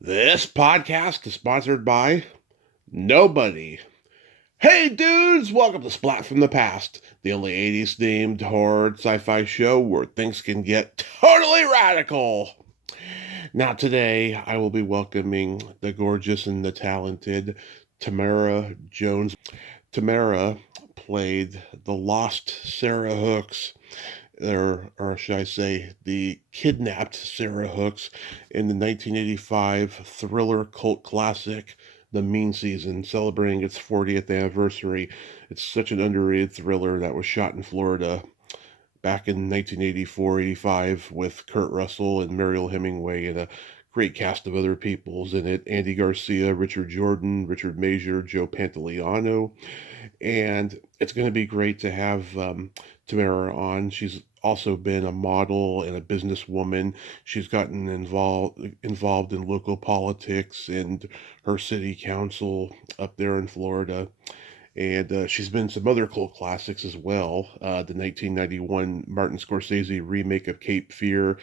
This podcast is sponsored by nobody. Hey dudes, welcome to Splat from the Past, the only 80s themed horror sci-fi show where things can get totally radical. Now today I will be welcoming the gorgeous and the talented Tamara Jones. Tamara played the lost Sarah Hooks, or should I say, the kidnapped Sarah Hooks in the 1985 thriller cult classic, The Mean Season, celebrating its 40th anniversary. It's such an underrated thriller that was shot in Florida back in 1984-85 with Kurt Russell and Mariel Hemingway and a great cast of other peoples in it. Andy Garcia, Richard Jordan, Richard Major, Joe Pantoliano, and it's going to be great to have Tamara on. She's also been a model and a businesswoman. She's gotten involved in local politics and her city council up there in Florida. And she's been in some other cult classics as well. The 1991 Martin Scorsese remake of Cape Fear,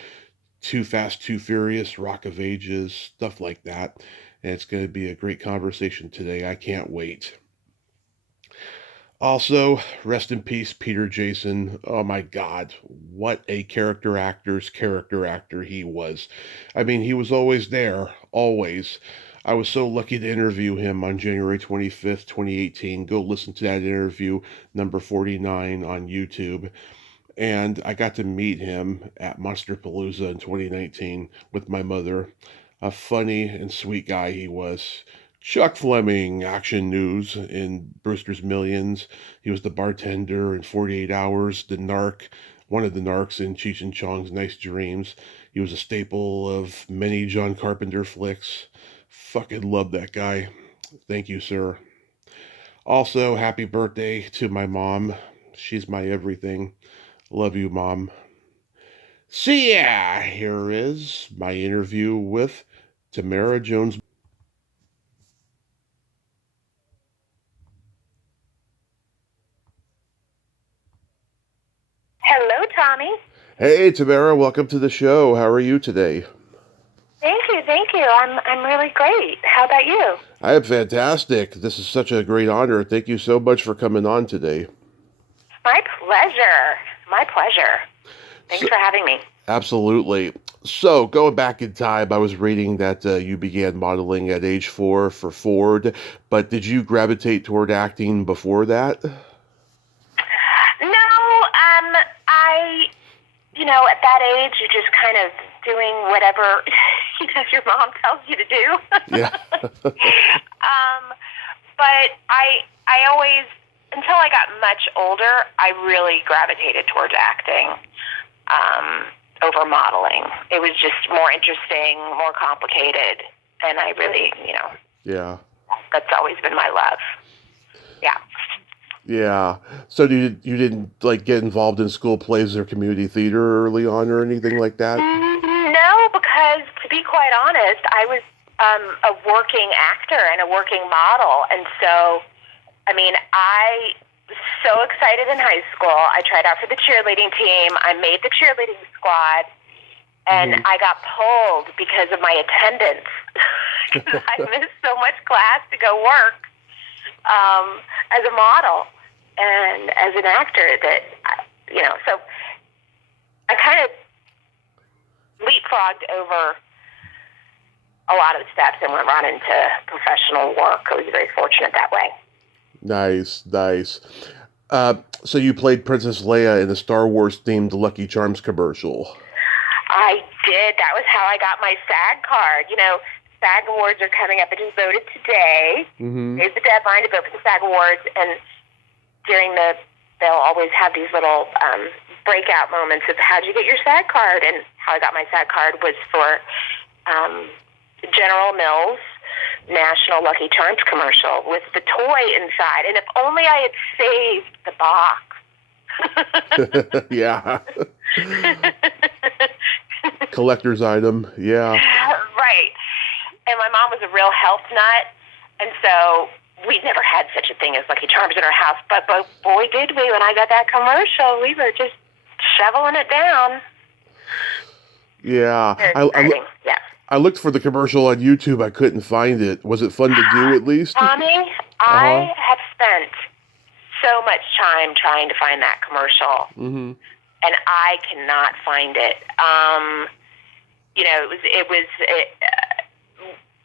Too Fast, Too Furious, Rock of Ages, stuff like that. And it's going to be a great conversation today. I can't wait. Also, rest in peace, Peter Jason. Oh my God, what a character actor he was. I mean, he was always there, always. I was so lucky to interview him on January 25th, 2018. Go listen to that interview, number 49 on YouTube. And I got to meet him at Monsterpalooza in 2019 with my mother. A funny and sweet guy he was. Chuck Fleming, Action News in Brewster's Millions. He was the bartender in 48 Hours, the narc, one of the narcs in Cheech and Chong's Nice Dreams. He was a staple of many John Carpenter flicks. Fucking love that guy. Thank you, sir. Also, happy birthday to my mom. She's my everything. Love you, Mom. So yeah, here is my interview with Tamara Jones. Hello, Tommy. Hey, Tamara, welcome to the show. How are you today? Thank you, thank you. I'm really great. How about you? I am fantastic. This is such a great honor. Thank you so much for coming on today. My pleasure. My pleasure. Thanks So, for having me. absolutely. So, going back in time, I was reading that you began modeling at age 4 for Ford, but did you gravitate toward acting before that? No, at that age, you're just kind of doing whatever your mom tells you to do. Yeah. But I always, until I got much older, I really gravitated towards acting over modeling. It was just more interesting, more complicated, and I really, Yeah. that's always been my love. Yeah. Yeah. So you didn't like get involved in school plays or community theater early on or anything like that? No, because to be quite honest, I was a working actor and a working model, and so, I was so excited in high school. I tried out for the cheerleading team. I made the cheerleading squad, and I got pulled because of my attendance. Because I missed so much class to go work as a model and as an actor that, so I kind of leapfrogged over a lot of the steps and went right into professional work. I was very fortunate that way. Nice, nice. So you played Princess Leia in the Star Wars themed Lucky Charms commercial. I did. That was how I got my SAG card. SAG Awards are coming up. I just voted today. Here's the deadline to vote for the SAG Awards, and they'll always have these little breakout moments of how'd you get your SAG card, and how I got my SAG card was for General Mills National Lucky Charms commercial with the toy inside, and if only I had saved the box. Yeah. Collector's item, yeah. Right. And my mom was a real health nut, and so we never had such a thing as Lucky Charms in our house, but boy did we. When I got that commercial, we were just shoveling it down. Yeah. Yeah. I looked for the commercial on YouTube. I couldn't find it. Was it fun to do at least? Tommy, Uh-huh. I have spent so much time trying to find that commercial, Mm-hmm. and I cannot find it. It was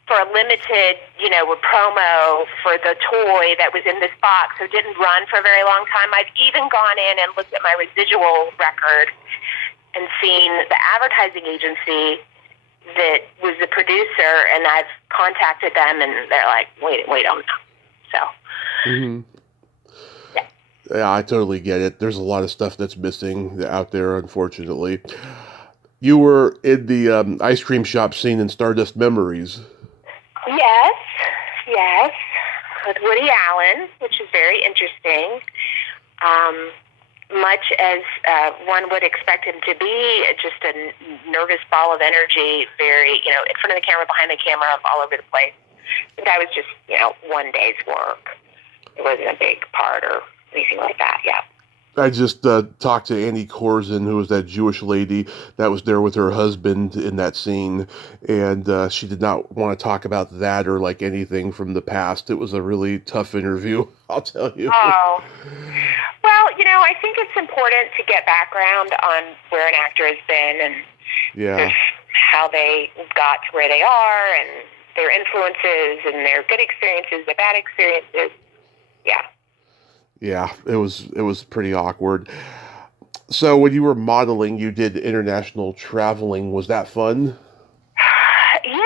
for a limited, a promo for the toy that was in this box, so it didn't run for a very long time. I've even gone in and looked at my residual record and seen the advertising agency that was the producer, and I've contacted them, and they're like, wait on that. So, Mm-hmm. yeah. Yeah, I totally get it. There's a lot of stuff that's missing out there, unfortunately. You were in the ice cream shop scene in Stardust Memories. Yes, yes, with Woody Allen, which is very interesting. Um, much as one would expect him to be, just a nervous ball of energy, very, in front of the camera, behind the camera, all over the place. But that was just, one day's work. It wasn't a big part or anything like that, yeah. I just talked to Annie Korzen, who was that Jewish lady that was there with her husband in that scene, and she did not want to talk about that or like anything from the past. It was a really tough interview, I'll tell you. Oh, well, I think it's important to get background on where an actor has been and Yeah. just how they got to where they are and their influences and their good experiences, their bad experiences. Yeah. Yeah, it was pretty awkward. So when you were modeling, you did international traveling. Was that fun? Yeah.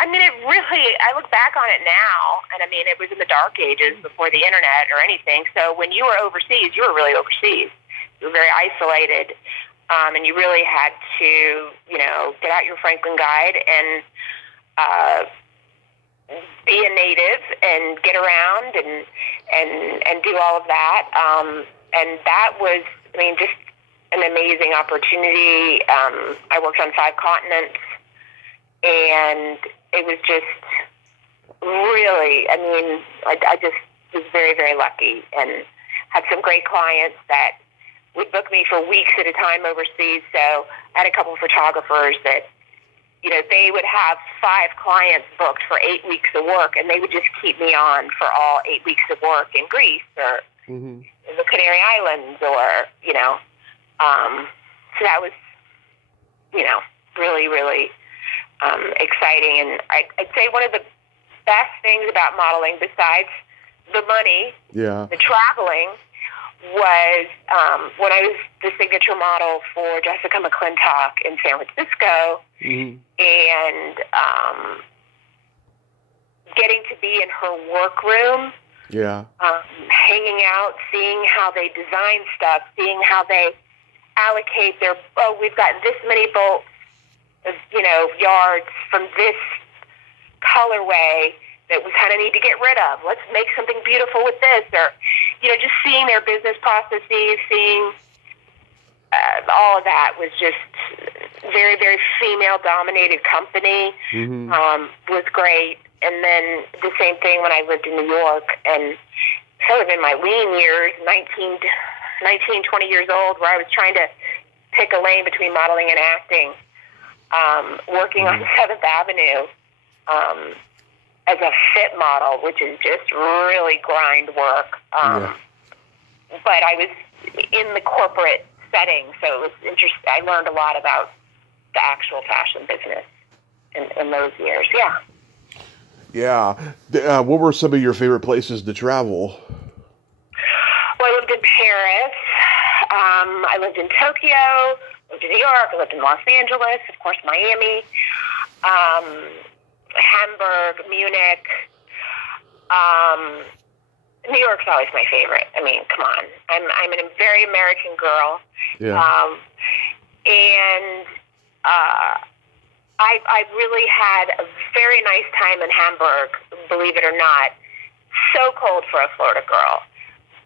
I mean, I look back on it now, and I mean, it was in the dark ages before the internet or anything. So when you were overseas, you were really overseas. You were very isolated, and you really had to, get out your Franklin guide and be a native and get around and do all of that. And that was, I mean, just an amazing opportunity. I worked on 5 continents, and it was just really, I mean, I just was very, very lucky and had some great clients that would book me for weeks at a time overseas. So I had a couple of photographers that, they would have 5 clients booked for 8 weeks of work, and they would just keep me on for all 8 weeks of work in Greece or Mm-hmm. in the Canary Islands or, so that was, really, really exciting. And I'd say one of the best things about modeling, besides the money, Yeah. the traveling, was when I was the signature model for Jessica McClintock in San Francisco, Mm-hmm. and getting to be in her workroom, Yeah. hanging out, seeing how they design stuff, seeing how they allocate we've got this many bolts, yards from this colorway that we kind of need to get rid of. Let's make something beautiful with this, or, just seeing their business processes, seeing all of that was just very, very female-dominated company. Mm-hmm. Was great. And then the same thing when I lived in New York, and sort of in my lean years, 19, 20 years old, where I was trying to pick a lane between modeling and acting, working on 7th Avenue as a fit model, which is just really grind work. Yeah. But I was in the corporate setting, so it was interesting. I learned a lot about the actual fashion business in those years. Yeah. Yeah. What were some of your favorite places to travel? Well, I lived in Paris. I lived in Tokyo. Lived in New York. I lived in Los Angeles. Of course, Miami. Hamburg, Munich. New York's always my favorite. I mean, come on. I'm a very American girl. Yeah. And I really had a very nice time in Hamburg, believe it or not. So cold for a Florida girl.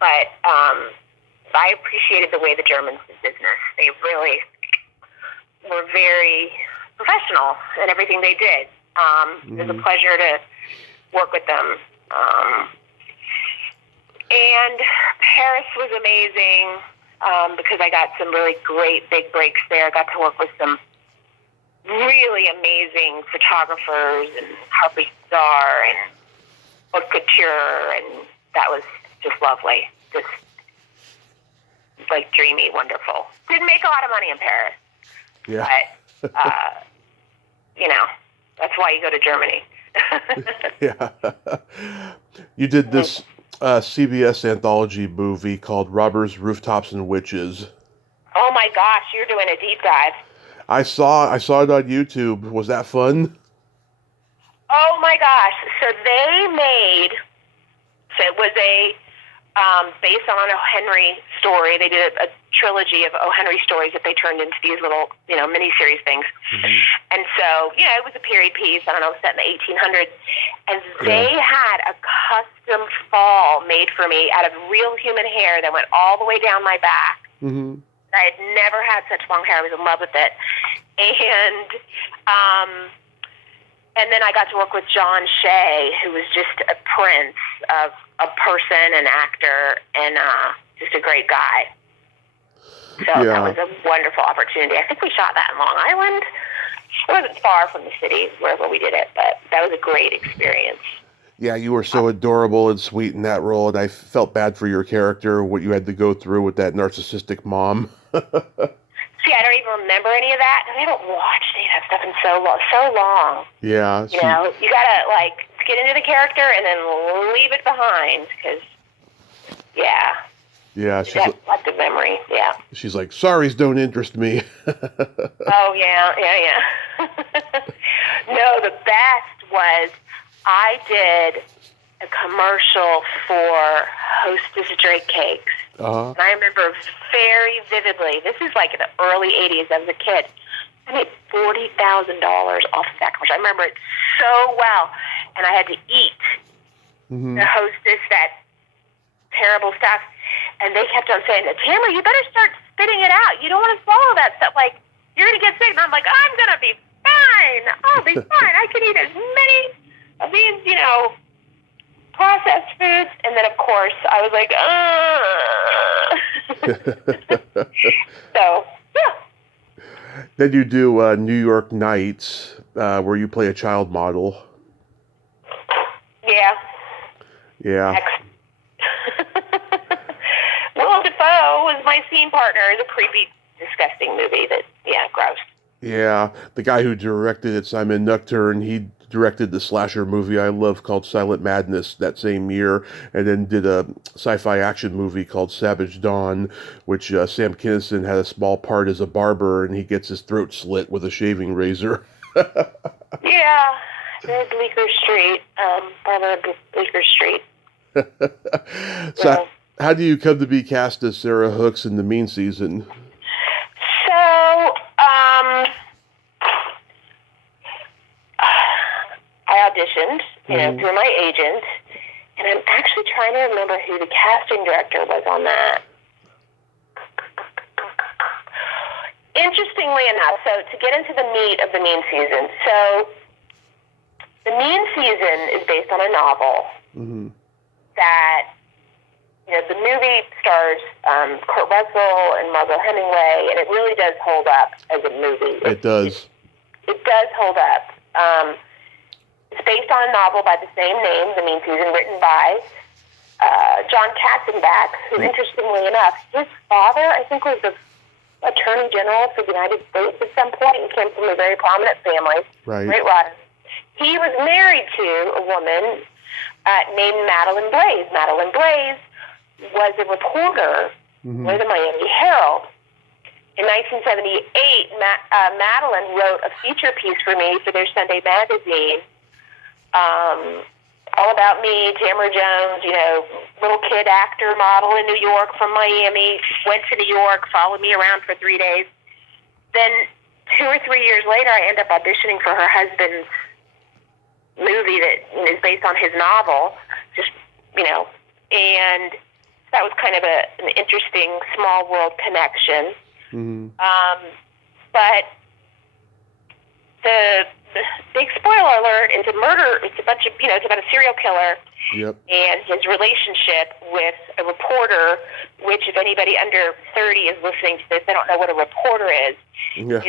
But I appreciated the way the Germans did business. They really were very professional in everything they did. It was a pleasure to work with them. And Paris was amazing because I got some really great big breaks there. I got to work with some really amazing photographers and Harper Star and haute couture, and that was just lovely. Just like dreamy, wonderful. Didn't make a lot of money in Paris. Yeah. But, that's why you go to Germany. Yeah. You did this CBS anthology movie called Robbers, Rooftops, and Witches. Oh my gosh, you're doing a deep dive. I saw it on YouTube. Was that fun? Oh my gosh. So it was based on a O. Henry story. They did a trilogy of O. Henry stories that they turned into these little, miniseries things. Mm-hmm. And so, it was a period piece, I don't know, set in the 1800s. And they had a custom fall made for me out of real human hair that went all the way down my back. Mm-hmm. I had never had such long hair. I was in love with it. And then I got to work with John Shea, who was just a prince of a person, an actor, and just a great guy. So that was a wonderful opportunity. I think we shot that in Long Island. It wasn't far from the city wherever we did it, but that was a great experience. Yeah, you were so adorable and sweet in that role, and I felt bad for your character, what you had to go through with that narcissistic mom. See, I don't even remember any of that. I haven't watched any of that stuff in so long. Yeah. You gotta, get into the character and then leave it behind, because, Yeah, she's that collective memory, She's like, sorries don't interest me. Oh, yeah. No, the best was I did a commercial for Hostess Drake Cakes. Uh-huh. And I remember very vividly, this is like in the early 80s, I was a kid. I made $40,000 off of that commercial. I remember it so well. And I had to eat the Hostess, that terrible stuff. And they kept on saying, Tamara, you better start spitting it out. You don't want to swallow that stuff. Like, you're going to get sick. And I'm like, I'm going to be fine. I'll be fine. I can eat as many of these, processed foods. And then, of course, I was like, So, yeah. Then you do New York Nights, where you play a child model. Yeah. Willem Dafoe was my scene partner. It's a creepy, disgusting movie that, gross. Yeah, the guy who directed it, Simon Nocturne, he directed the slasher movie I love called Silent Madness that same year, and then did a sci-fi action movie called Savage Dawn, which Sam Kinison had a small part as a barber, and he gets his throat slit with a shaving razor. Yeah, Bleecker Street, Barbara Bleecker Street. So, how do you come to be cast as Sarah Hooks in The Mean Season? So, I auditioned, through my agent, and I'm actually trying to remember who the casting director was on that. Interestingly enough, so to get into the meat of The Mean Season, so The Mean Season is based on a novel that, the movie stars Kurt Russell and Margot Hemingway, and it really does hold up as a movie. It does. It does hold up. It's based on a novel by the same name, The Mean Season, written by John Katzenbach, who, interestingly enough, his father, I think, was the Attorney General for the United States at some point and came from a very prominent family. Right. Great writer. He was married to a woman named Madeline Blaze. Madeline Blaze was a reporter with the Miami Herald. In 1978, Madeline wrote a feature piece for me for their Sunday magazine, all about me, Tamara Jones, little kid actor, model in New York from Miami, went to New York, followed me around for 3 days. Then 2 or 3 years later, I end up auditioning for her husband's movie that is based on his novel, and that was kind of an interesting small world connection. But the big spoiler alert is a murder. It's a bunch of, it's about a serial killer and his relationship with a reporter, which if anybody under 30 is listening to this, they don't know what a reporter is. Yeah.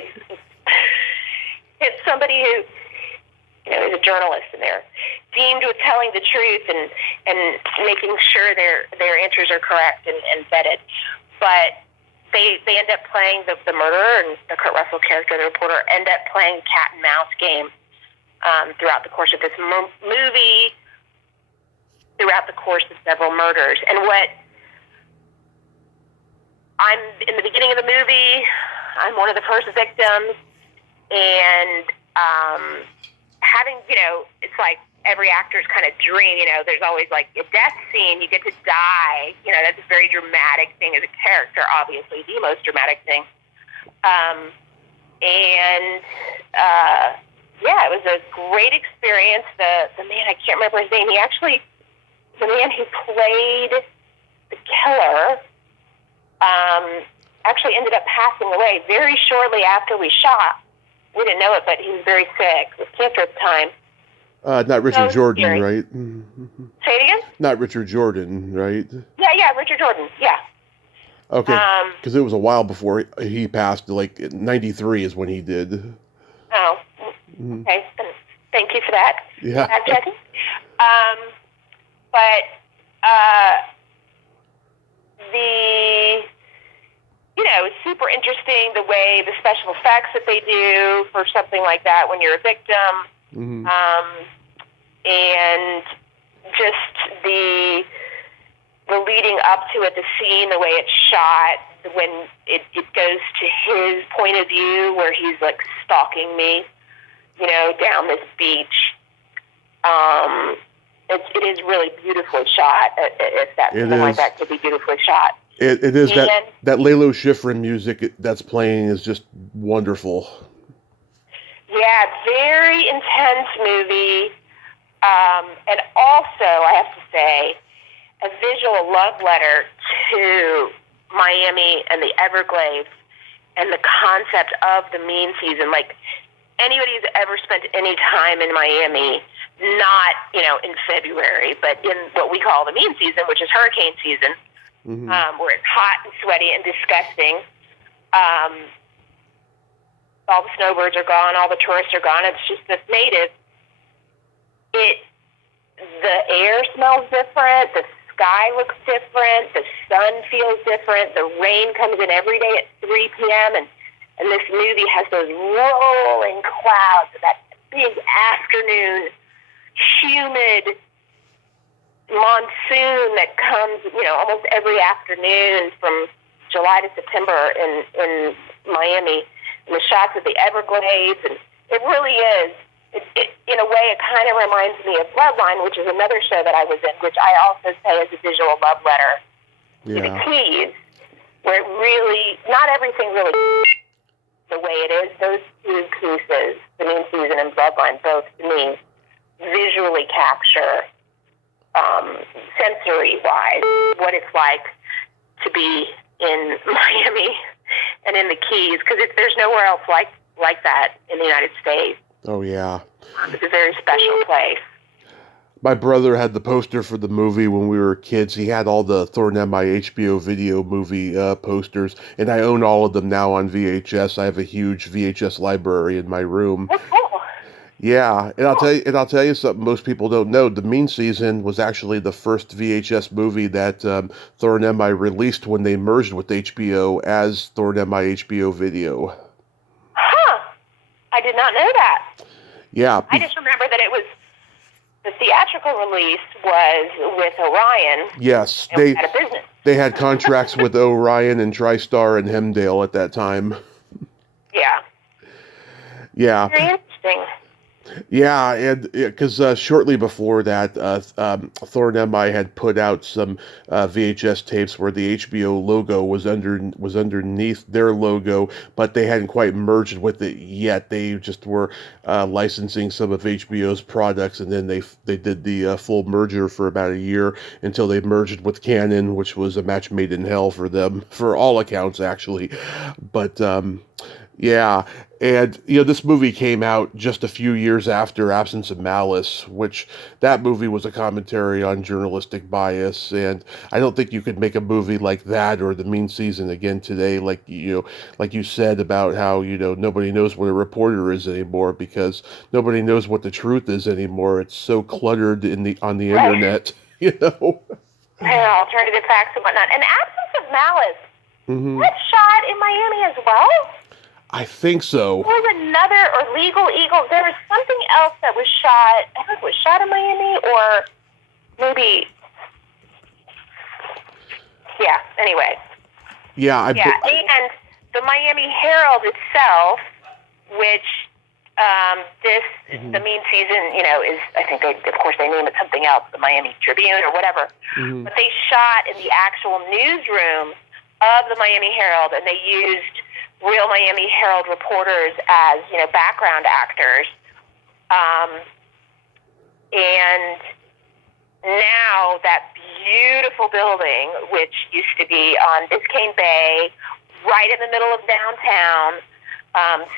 It's somebody who, is a journalist, and they're deemed with telling the truth and making sure their answers are correct and vetted. But they end up playing the murderer, and the Kurt Russell character, the reporter, end up playing cat and mouse game throughout the course of this movie, throughout the course of several murders. And I'm in the beginning of the movie, I'm one of the first victims, and having, it's like every actor's kind of dream, there's always like a death scene, you get to die, that's a very dramatic thing as a character, obviously, the most dramatic thing. It was a great experience. The man, I can't remember his name, the man who played the killer, actually ended up passing away very shortly after we shot. We didn't know it, but he was very sick with cancer at the time. Not Richard Jordan, scary. Right? Say it again? Not Richard Jordan, right? Yeah, Richard Jordan, yeah. Okay, because it was a while before he passed, like 93 is when he did. Oh, okay. Thank you for that. Yeah. Fact checking. It's super interesting the way the special effects that they do for something like that when you're a victim. Mm-hmm. And just the leading up to it, the scene, the way it's shot, when it goes to his point of view where he's like stalking me, down this beach. It is really beautifully shot. If something like that could be beautifully shot. It is. That Lalo Schifrin music that's playing is just wonderful. Yeah, very intense movie. And also, I have to say, a visual love letter to Miami and the Everglades and the concept of the mean season. Like, anybody who's ever spent any time in Miami, not, in February, but in what we call the mean season, which is hurricane season, where it's hot and sweaty and disgusting. All the snowbirds are gone, all the tourists are gone. It's just this native. The air smells different, the sky looks different, the sun feels different, the rain comes in every day at 3 p.m., and this movie has those rolling clouds, that big afternoon, humid monsoon that comes, almost every afternoon from July to September in Miami, and the shots of the Everglades, and it really is. In a way, it kind of reminds me of Bloodline, which is another show that I was in, which I also say is a visual love letter to the Keys, where it really, not everything really the way it is. Those two pieces, the Mean Season and Bloodline, both to me visually capture, sensory-wise, what it's like to be in Miami and in the Keys, because there's nowhere else like that in the United States. Oh, yeah. It's a very special place. My brother had the poster for the movie when we were kids. He had all the Thor and my HBO video movie posters, and I own all of them now on VHS. I have a huge VHS library in my room. That's cool. Yeah, and I'll tell you something most people don't know. The Mean Season was actually the first VHS movie that Thor and I released when they merged with HBO as Thor and my HBO video. I did not know that. Yeah. I just remember that the theatrical release was with Orion. Yes. They had contracts with Orion and TriStar and Hemdale at that time. Yeah. Yeah. Very interesting. Yeah, and because shortly before that, Thor and I had put out some VHS tapes where the HBO logo was underneath their logo, but they hadn't quite merged with it yet. They just were licensing some of HBO's products, and then they did the full merger for about a year until they merged with Canon, which was a match made in hell for them, for all accounts, actually. But Yeah, and this movie came out just a few years after Absence of Malice, which that movie was a commentary on journalistic bias, and I don't think you could make a movie like that or The Mean Season again today, like you said about how nobody knows what a reporter is anymore because nobody knows what the truth is anymore. It's so cluttered on the Right. internet, you know. Alternative facts and whatnot. And Absence of Malice, Hmm. that's shot in Miami as well? I think so. There was another, or Legal Eagles. There was something else that was shot. I don't know if it was shot in Miami or maybe. Yeah. Anyway. Yeah, And the Miami Herald itself, which the Mean Season, is, I think of course they name it something else, the Miami Tribune or whatever. Mhm. But they shot in the actual newsroom of the Miami Herald, and they used real Miami Herald reporters as background actors. And now that beautiful building, which used to be on Biscayne Bay, right in the middle of downtown,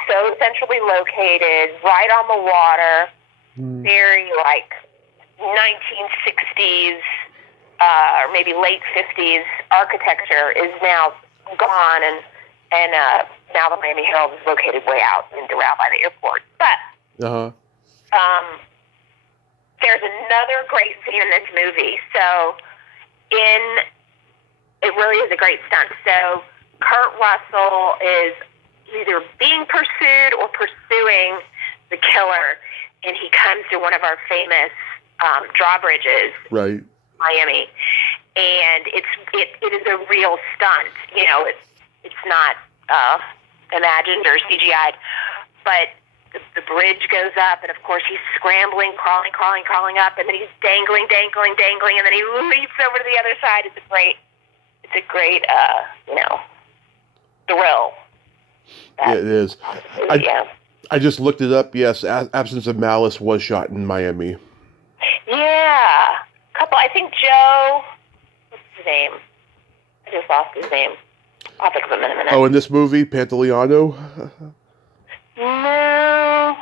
so centrally located, right on the water, very like 1960s or maybe late 50s architecture is now gone, and now the Miami Herald is located way out in Doral by the airport. But there's another great scene in this movie. So it really is a great stunt. So Kurt Russell is either being pursued or pursuing the killer, and he comes to one of our famous drawbridges, right. Miami, and it is a real stunt. It's not imagined or CGI'd, but the bridge goes up, and of course he's scrambling, crawling up, and then he's dangling, and then he leaps over to the other side. It's a great thrill. Yeah, it is. I just looked it up. Yes, Absence of Malice was shot in Miami. Yeah. I think Joe, what's his name? I just lost his name. I'll think of him in a minute. Oh, in this movie, Pantoliano? No.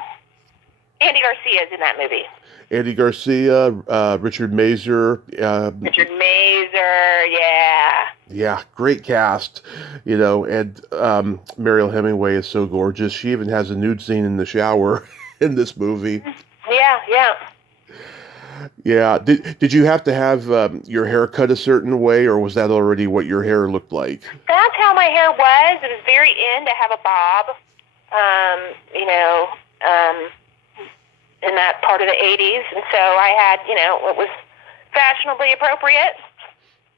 Andy Garcia is in that movie. Andy Garcia, Richard Mazer. Richard Mazer, yeah. Yeah, great cast, and Mariel Hemingway is so gorgeous. She even has a nude scene in the shower in this movie. Yeah. Yeah. Did you have to have your hair cut a certain way, or was that already what your hair looked like? That's how my hair was. It was very in to have a bob, in that part of the 80s. And so I had, what was fashionably appropriate.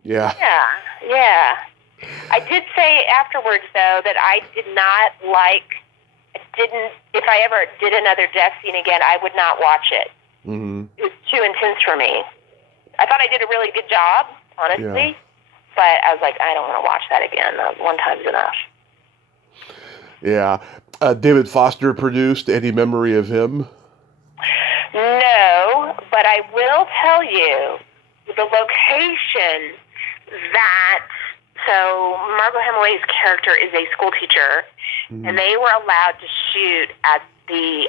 Yeah. Yeah. I did say afterwards, though, that if I ever did another death scene again, I would not watch it. Mm-hmm. It was too intense for me. I thought I did a really good job, honestly, but I was like, I don't want to watch that again. One time's enough. Yeah. David Foster produced. Any memory of him? No, but I will tell you the location so Margot Hemingway's character is a school teacher, and they were allowed to shoot at the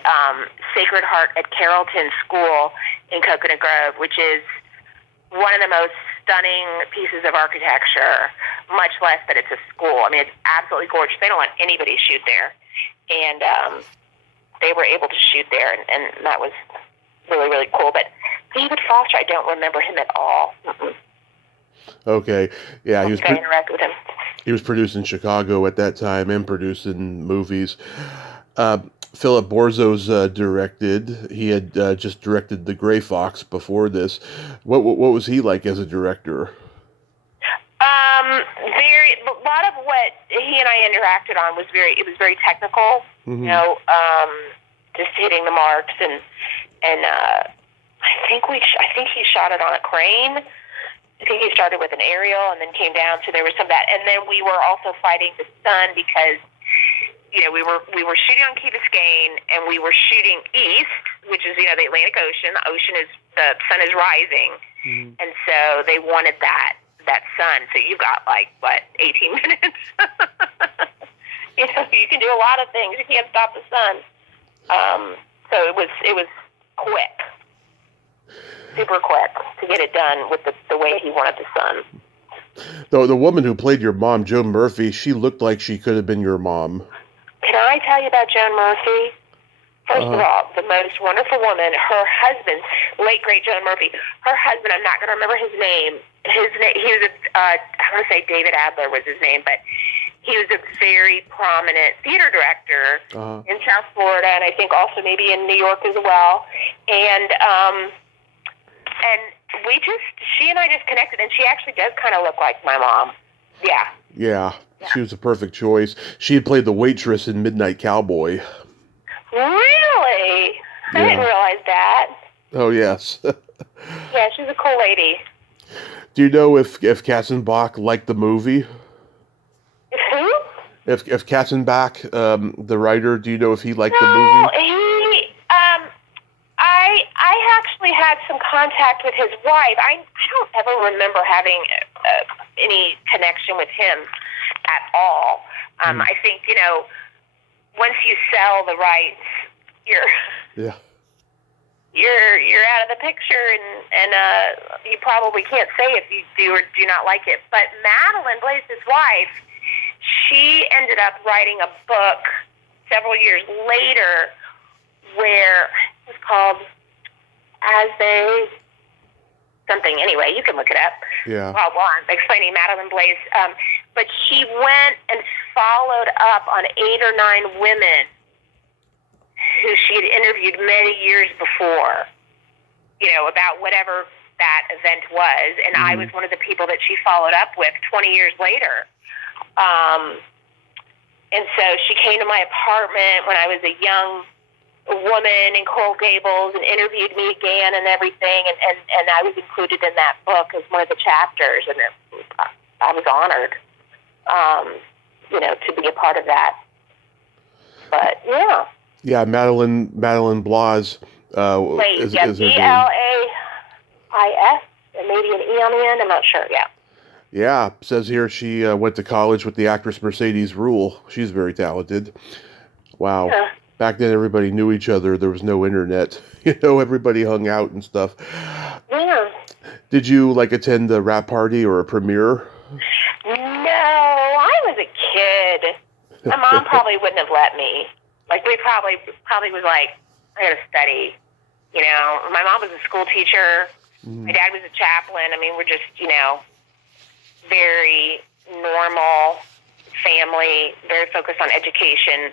Sacred Heart at Carrollton School in Coconut Grove, which is one of the most stunning pieces of architecture, much less that it's a school. I mean, it's absolutely gorgeous. They don't let anybody shoot there. And they were able to shoot there, and that was really, really cool. But David Foster, I don't remember him at all. Mm-mm. Okay. Yeah, he interact with him. He was produced in Chicago at that time and producing movies. Philip Borzo's directed. He had just directed The Gray Fox before this. What was he like as a director? A lot of what he and I interacted on was very technical. Mm-hmm. Just hitting the marks, and I think he shot it on a crane. I think he started with an aerial and then came down, so there was some of that. And then we were also fighting the sun because, we were shooting on Key Biscayne, and we were shooting east, which is, the Atlantic Ocean. The sun is rising. Mm-hmm. And so they wanted that sun. So you've got 18 minutes You know, you can do a lot of things. You can't stop the sun. So it was quick, super quick to get it done with the way he wanted the sun. The woman who played your mom, Joan Murphy, she looked like she could have been your mom. Can I tell you about Joan Murphy? First of all, the most wonderful woman. Her husband, late great Joan Murphy. Her husband, I'm not going to remember his name. He was I want to say David Adler was his name, but he was a very prominent theater director in South Florida, and I think also maybe in New York as well. And she and I just connected, and she actually does kind of look like my mom. Yeah. Yeah, she was a perfect choice. She had played the waitress in Midnight Cowboy. Really? I didn't realize that. Oh, yes. Yeah, she's a cool lady. Do you know if Katzenbach liked the movie? Who? If Katzenbach, the writer, do you know if he liked the movie? No, I actually had some contact with his wife. I don't ever remember having any connection with him at all. I think, you know, once you sell the rights, you're out of the picture, and you probably can't say if you do or do not like it. But Madeline Blaze, his wife, she ended up writing a book several years later where it was called As They something. Anyway, you can look it up. Yeah. While I'm explaining Madeline Blaze. But she went and followed up on 8 or 9 women who she had interviewed many years before, you know, about whatever that event was. And I was one of the people that she followed up with 20 years later. And so she came to my apartment when I was a young woman in Coral Gables and interviewed me again and everything. And I was included in that book as one of the chapters. And I was honored, you know, to be a part of that. But, yeah. Yeah, Madeline Blas. Is her name. Blaise, and maybe an E on the end. I'm not sure. Yeah. Yeah, says here she went to college with the actress Mercedes Ruehl. She's very talented. Wow. Yeah. Back then, everybody knew each other. There was no internet. You know, everybody hung out and stuff. Yeah. Did you attend a rap party or a premiere? No, I was a kid. My mom probably wouldn't have let me. We probably was like, I gotta study. You know, my mom was a school teacher. My dad was a chaplain. I mean, we're just, you know, very normal family, very focused on education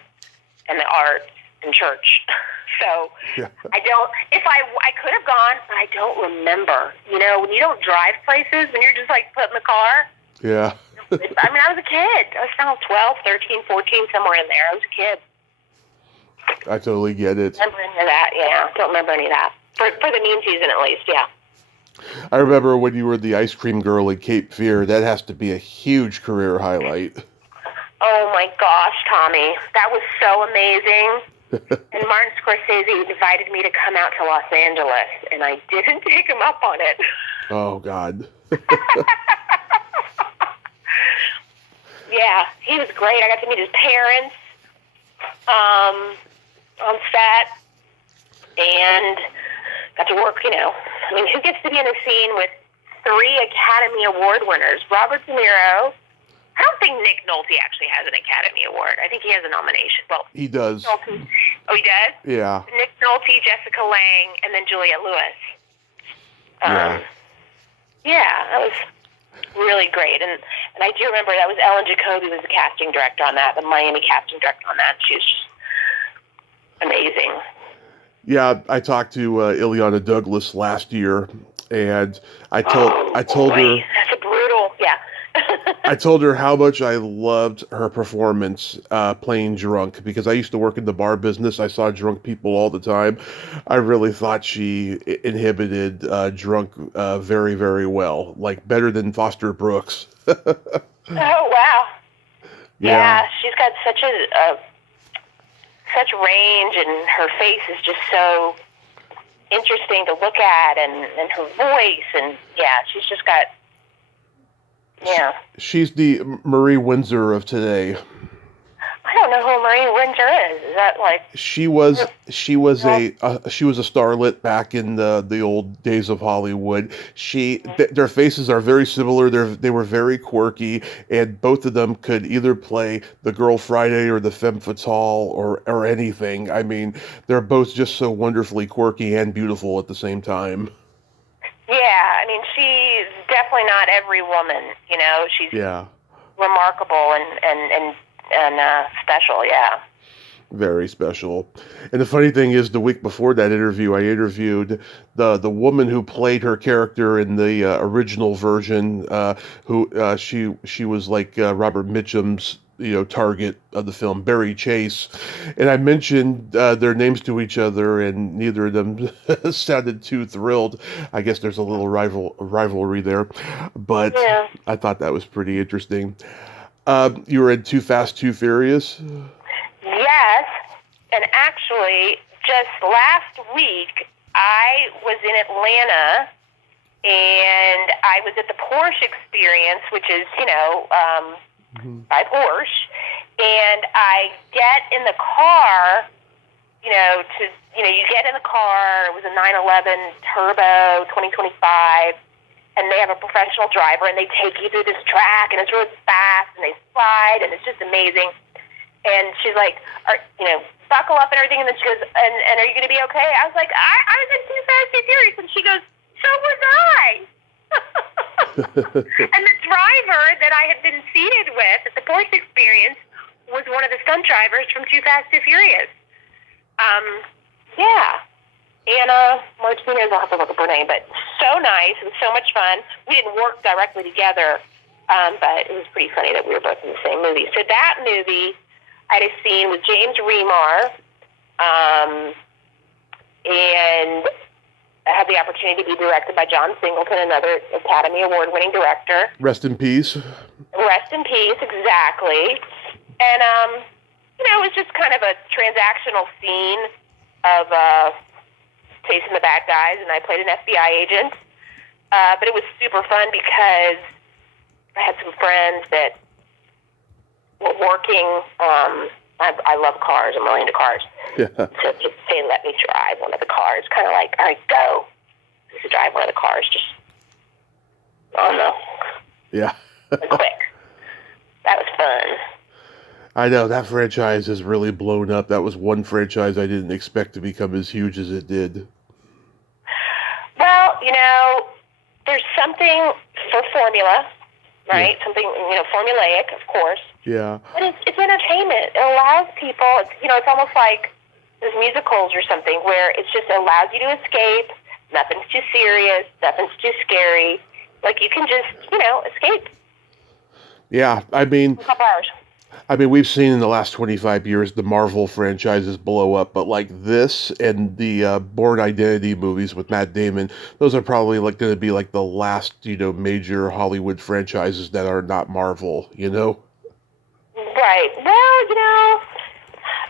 and the arts and church. So yeah. I could have gone, but I don't remember. You know, when you don't drive places, when you're just put in the car. Yeah. I mean, I was a kid. I was now 12, 13, 14, somewhere in there. I was a kid. I totally get it. Don't remember any of that, yeah. Don't remember any of that. For the mean season, at least, yeah. I remember when you were the ice cream girl in Cape Fear. That has to be a huge career highlight. Oh, my gosh, Tommy. That was so amazing. And Martin Scorsese invited me to come out to Los Angeles, and I didn't take him up on it. Oh, God. Yeah, he was great. I got to meet his parents on set, and got to work, you know. I mean, who gets to be in a scene with 3 Academy Award winners? Robert De Niro. I don't think Nick Nolte actually has an Academy Award. I think he has a nomination. Well, he does. Nolte. Oh, he does? Yeah. Nick Nolte, Jessica Lange, and then Juliette Lewis. Yeah, that was really great. And I do remember that was Ellen Jacoby was the casting director on that, the Miami casting director on that. She was just amazing. Yeah, I talked to Ileana Douglas last year, and I told her that's a brutal. Yeah. I told her how much I loved her performance playing drunk, because I used to work in the bar business. I saw drunk people all the time. I really thought she inhibited drunk very, very well, better than Foster Brooks. Oh, wow. Yeah, she's got such range, and her face is just so interesting to look at, and her voice, and yeah, she's just got. Yeah. She's the Marie Windsor of today. I don't know who Marie Windsor is. Is that like... She was a starlet back in the old days of Hollywood. Their faces are very similar. They were very quirky, and both of them could either play the Girl Friday or the Femme Fatale or anything. I mean, they're both just so wonderfully quirky and beautiful at the same time. Yeah, I mean, she's definitely not every woman. You know, she's remarkable and special. Yeah. Very special. And the funny thing is, the week before that interview, I interviewed the woman who played her character in the original version, she was like Robert Mitchum's target of the film, Barry Chase. And I mentioned their names to each other, and neither of them sounded too thrilled. I guess there's a little rivalry there, but I thought that was pretty interesting. You were in Too Fast, Too Furious? Yes, and actually, just last week, I was in Atlanta, and I was at the Porsche Experience, which is, by Porsche, and I get in the car, you get in the car, it was a 911 Turbo 2025, and they have a professional driver, and they take you through this track, and it's really fast, and they slide, and it's just amazing. And she's like, buckle up and everything. And then she goes, and are you going to be okay? I was like, I was in Too Fast, Too Furious. And she goes, so was I. And the driver that I had been seated with at the Porsche Experience was one of the stunt drivers from Too Fast, Too Furious. Anna Martinez, I'll have to look up her name, but so nice. It was so much fun. We didn't work directly together, but it was pretty funny that we were both in the same movie. So that movie I had a scene with James Remar, and I had the opportunity to be directed by John Singleton, another Academy Award-winning director. Rest in peace. Rest in peace, exactly. And, it was just kind of a transactional scene of chasing the bad guys, and I played an FBI agent. But it was super fun because I had some friends that were working. I love cars. I'm really into cars. Yeah. So they let me drive one of the cars. Kind of like, all right, go. To drive one of the cars. Just, Yeah. quick. That was fun. I know, that franchise has really blown up. That was one franchise I didn't expect to become as huge as it did. Well, there's something for formula, right? Yeah. Something, formulaic, of course. Yeah. But it's entertainment. It allows people, it's almost like those musicals or something where it just allows you to escape. Nothing's too serious. Nothing's too scary. Like, you can just, escape. Yeah, I mean, a couple hours. We've seen in the last 25 years the Marvel franchises blow up, but like this and the Bourne Identity movies with Matt Damon, those are probably like going to be like the last, major Hollywood franchises that are not Marvel, Right. Well,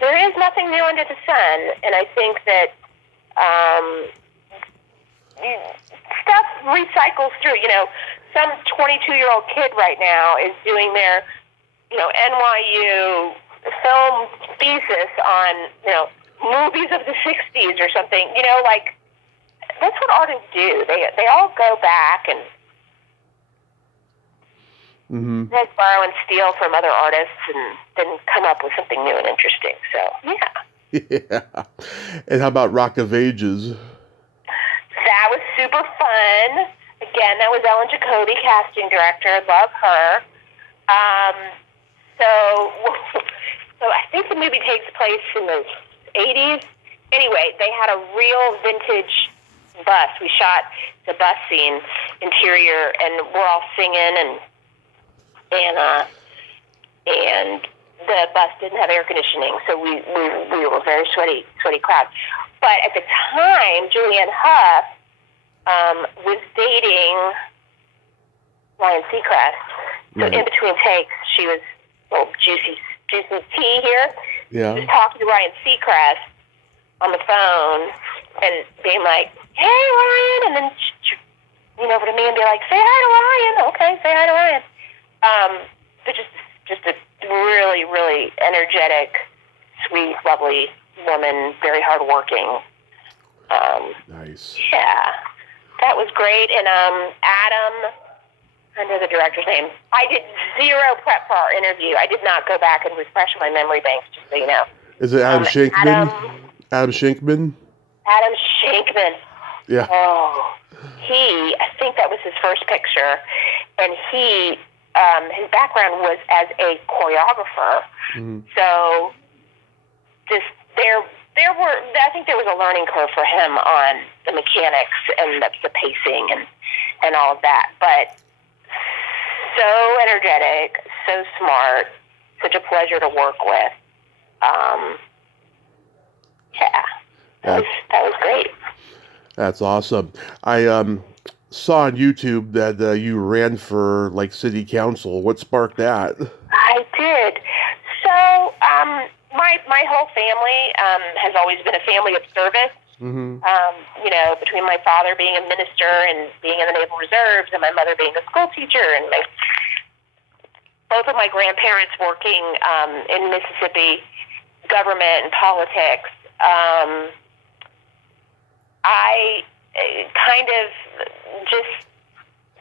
there is nothing new under the sun, and I think that stuff recycles through. Some 22-year-old kid right now is doing their NYU film thesis on, movies of the 60s or something, that's what artists do. They all go back and they borrow and steal from other artists and then come up with something new and interesting. So, yeah. Yeah. And how about Rock of Ages? That was super fun. Again, that was Ellen Jacoby, casting director. Love her. So I think the movie takes place in the 80s. Anyway, they had a real vintage bus. We shot the bus scene, interior, and we're all singing, and the bus didn't have air conditioning, so we were a very sweaty crowd. But at the time, Julianne Hough was dating Ryan Seacrest. So Right. in between takes, she was juicy tea here. Yeah. She was talking to Ryan Seacrest on the phone and being like, "Hey, Ryan," and then she'd lean over to me and be like, "Say hi to Ryan." Okay, say hi to Ryan. So just really, really energetic, sweet, lovely woman, very hardworking. Nice. Yeah, that was great. And Adam, I know the director's name. I did zero prep for our interview. I did not go back and refresh my memory banks, just so you know. Is it Adam Shankman? Adam Shankman? Adam Shankman. Yeah. Oh, I think that was his first picture, and his background was as a choreographer. Mm-hmm. So I think there was a learning curve for him on the mechanics and the pacing and all of that. But so energetic, so smart, such a pleasure to work with. That was great. That's awesome. I saw on YouTube that you ran for city council. What sparked that? I did. So my whole family has always been a family of service. Mm-hmm. Between my father being a minister and being in the Naval Reserves, and my mother being a school teacher, and both of my grandparents working in Mississippi government and politics.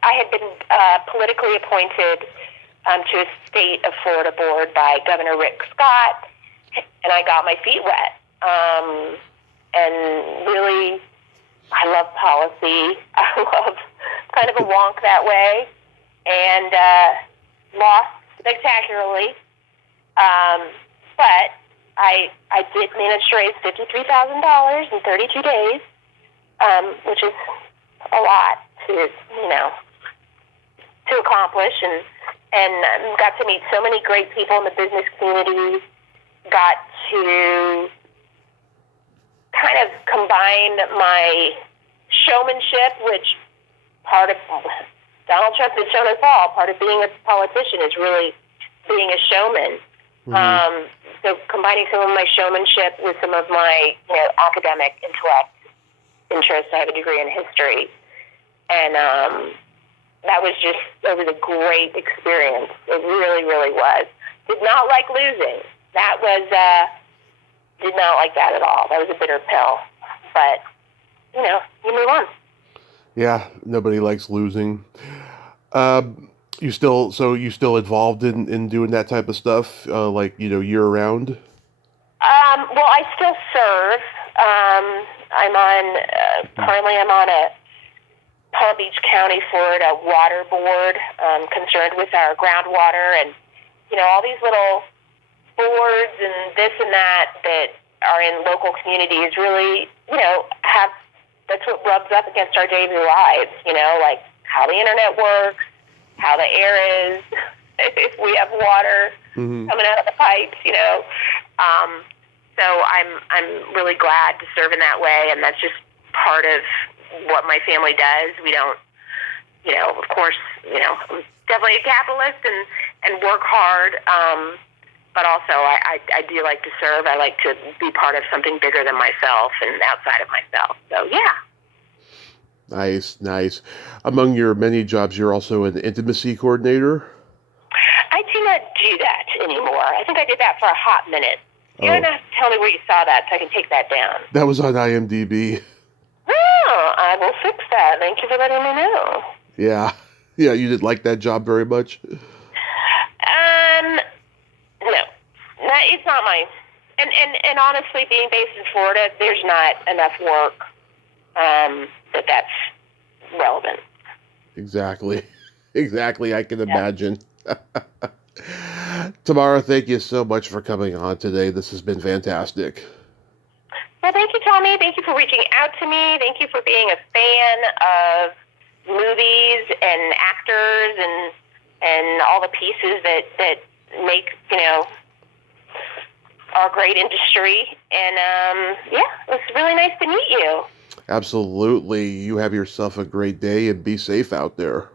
I had been politically appointed to a state of Florida board by Governor Rick Scott, and I got my feet wet. And really, I love policy. I love kind of a wonk that way, and lost spectacularly. But I did manage to raise $53,000 in 32 days, which is a lot to accomplish, and got to meet so many great people in the business community. Got to kind of combine my showmanship, which part of Donald Trump has shown us all. Part of being a politician is really being a showman. Mm-hmm. So combining some of my showmanship with some of my academic intellect interests. I have a degree in history, and that was a great experience. It really, really was. Did not like losing. That was did not like that at all. That was a bitter pill. But you move on. Yeah, nobody likes losing. You still involved in doing that type of stuff, year round? Well, I still serve. Currently I'm on a Palm Beach County, Florida water board, concerned with our groundwater and, all these little boards and this and that are in local communities really, that's what rubs up against our daily lives, like how the internet works, how the air is, if we have water mm-hmm. coming out of the pipes, So I'm really glad to serve in that way, and that's just part of what my family does. We don't, of course, I'm definitely a capitalist and work hard, but also I do like to serve. I like to be part of something bigger than myself and outside of myself. So, yeah. Nice. Among your many jobs, you're also an intimacy coordinator? I do not do that anymore. I think I did that for a hot minute. You don't have to tell me where you saw that so I can take that down. That was on IMDb. Oh, I will fix that. Thank you for letting me know. Yeah, you didn't like that job very much? No. It's not mine. And honestly, being based in Florida, there's not enough work that's relevant. Exactly. I can imagine. Tamara, thank you so much for coming on today. This has been fantastic. Well, thank you, Tommy. Thank you for reaching out to me. Thank you for being a fan of movies and actors and all the pieces that make, our great industry. And, it was really nice to meet you. Absolutely. You have yourself a great day and be safe out there.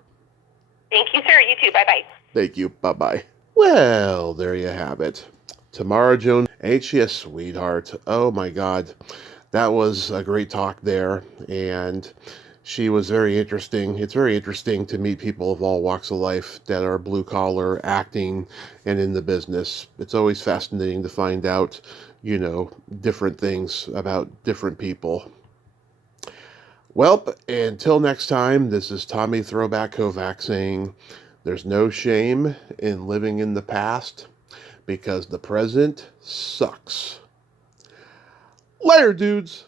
Thank you, sir. You too. Bye-bye. Thank you. Bye-bye. Well, there you have it. Tamara Jones, ain't she a sweetheart? Oh my God. That was a great talk there. And She was very interesting. It's very interesting to meet people of all walks of life that are blue collar, acting, and in the business. It's always fascinating to find out, different things about different people. Well, until next time, this is Tommy Throwback Kovac saying there's no shame in living in the past because the present sucks. Later, dudes!